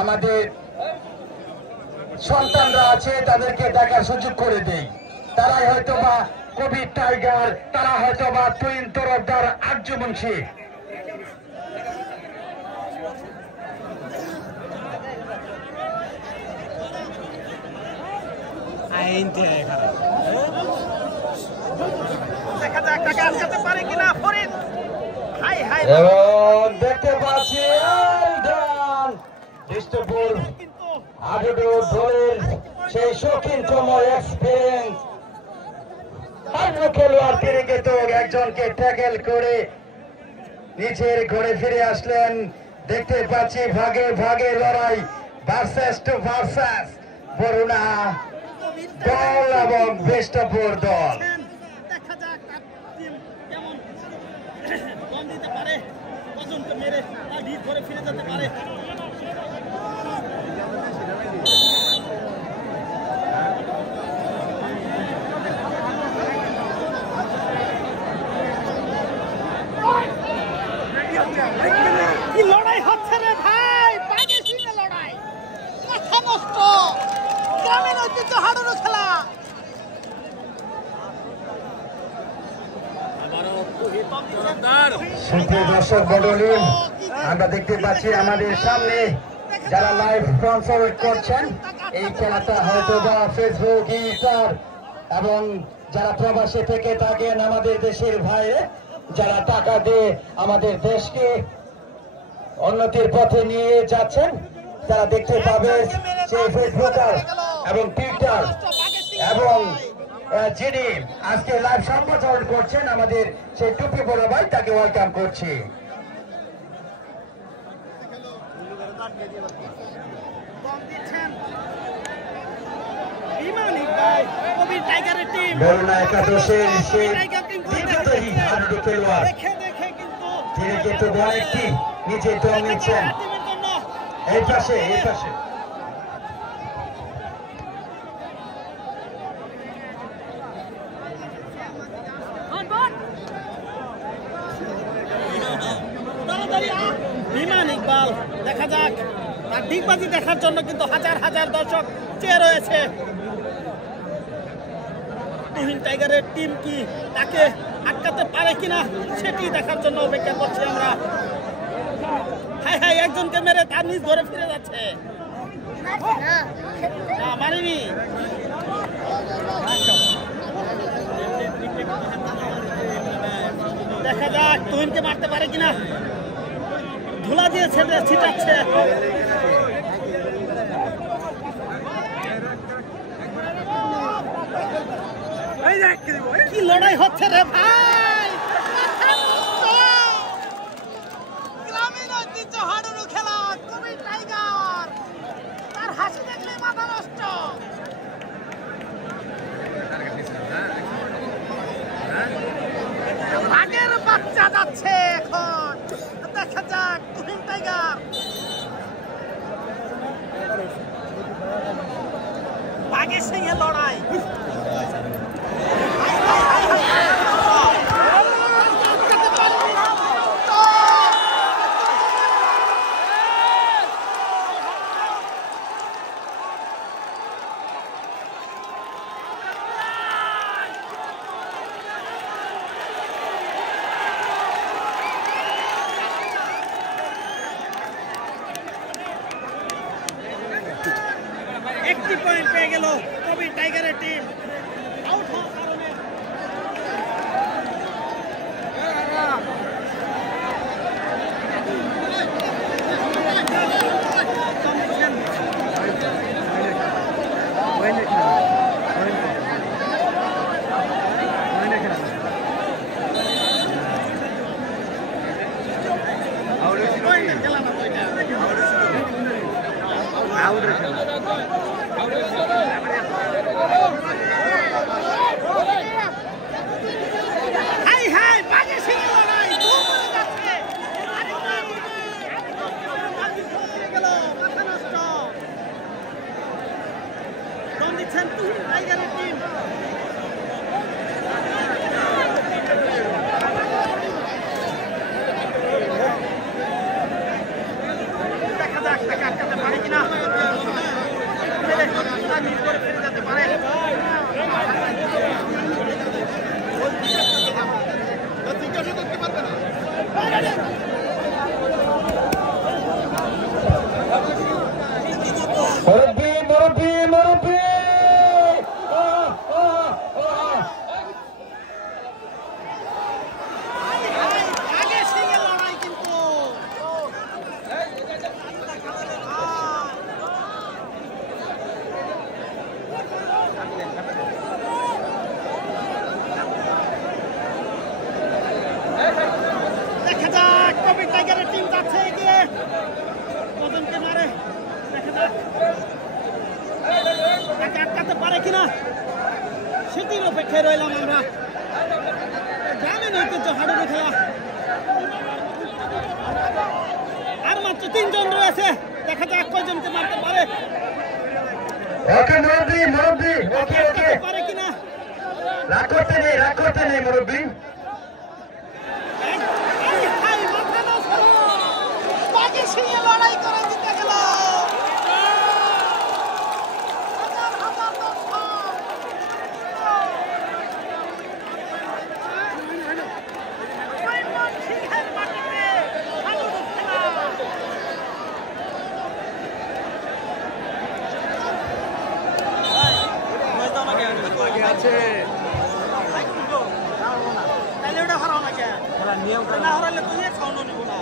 আমাদের সন্তানরা আছে তাদেরকে দেখার সুযোগ করে দেই। তারাই হয়তো বা কবি টাইগার, তারা হয়তো বা তুইন তরফদার আর্য মুন্সি। এবং দেখতে পাচ্ছি দলের সেই শৌখিনতম এক্সপিরিয়েন্স খেলোয়াড় তিনি কিন্তু একজনকে ট্যাকেল করে নিচের ঘরে ফিরে আসলেন। দেখতে পাচ্ছি ভাগে ভাগে লড়াই, ভার্সেস টু ভার্সেস বরুণা দল এবং বেষ্টপুর দল। কি লড়াই হচ্ছে রে ভাই, বাগে সিনে লড়াই, মাথা নষ্ট, গ্রামের ঐতিহ্য হাডুডু খেলা। দর্শক মন্ডলী, আমরা দেখতে পাচ্ছি আমাদের সামনে যারা লাইভ স্পন্সর করছেন এই খেলাটা, হয়তো বা ফেসবুক, ইউটিউব এবং যারা প্রবাসে থেকে থাকেন আমাদের দেশের ভাইরে, যারা টাকা দিয়ে আমাদের দেশকে উন্নতির পথে নিয়ে যাচ্ছেন, তারা দেখতে পাবে সেই ফেসবুকার এবং টুইটার এবং যিনি আজকে লাইভ সম্প্রচার করছেন আমাদের সেই টুপি বড় ভাই, তাকে ওয়েলকাম করছি। বরুণা একাদশের সেই দীর্ঘদেহী হাডুডু খেলোয়াড় তিনি কিন্তু বড় নিচে দল নিচ্ছেন। এই পাশে এই পাশে বিমান ইকবাল, দেখা যাক তার ডিগবাজি দেখার জন্য কিন্তু হাজার হাজার দর্শক চেয়ে রয়েছে। তুহিন টাইগারের টিম কি তাকে আটকাতে পারে কিনা সেটি দেখার জন্য অপেক্ষা করছি আমরা। হাই হাই, একজনকে মেরে তার নিজ ঘরে ফিরে যাচ্ছে। মারিনি, দেখা যাক তুহিনকে মারতে পারে কিনা। ধুলা দিয়ে ছিটাচ্ছে। কি লড়াই হচ্ছে রে ভাই, গ্রামীণ ঐতিহ্য হাডুডু খেলা, কবি টাইগার, তার হাসি দেখলে মাথা নষ্ট। বাঘের বাচ্চা যাচ্ছে এখন, দেখা যাক তুহিন টাইগার। বাঘের সঙ্গে লড়াই, একটি পয়েন্ট পেয়ে গেল কবি টাইগারের টিম। আউট হওয়ার কারণে খেলা না দেখে রইলাম আমরা। গ্রামীণ ঐতিহ্য হাডুডু খেলা। আর মাত্র 3 জন রয়েছে, দেখা যাক কয়জনকে মারতে পারে। ওকে মুরব্বি, মুরব্বি, ওকে ওকে, পারে কিনা। রাগ করতে নেই মুরব্বি। লড়াই করে জিতে গেল। তাহলে ওটা হারাও না কে? না হারালে তো ইয়ে খাওয়ানো নিব না।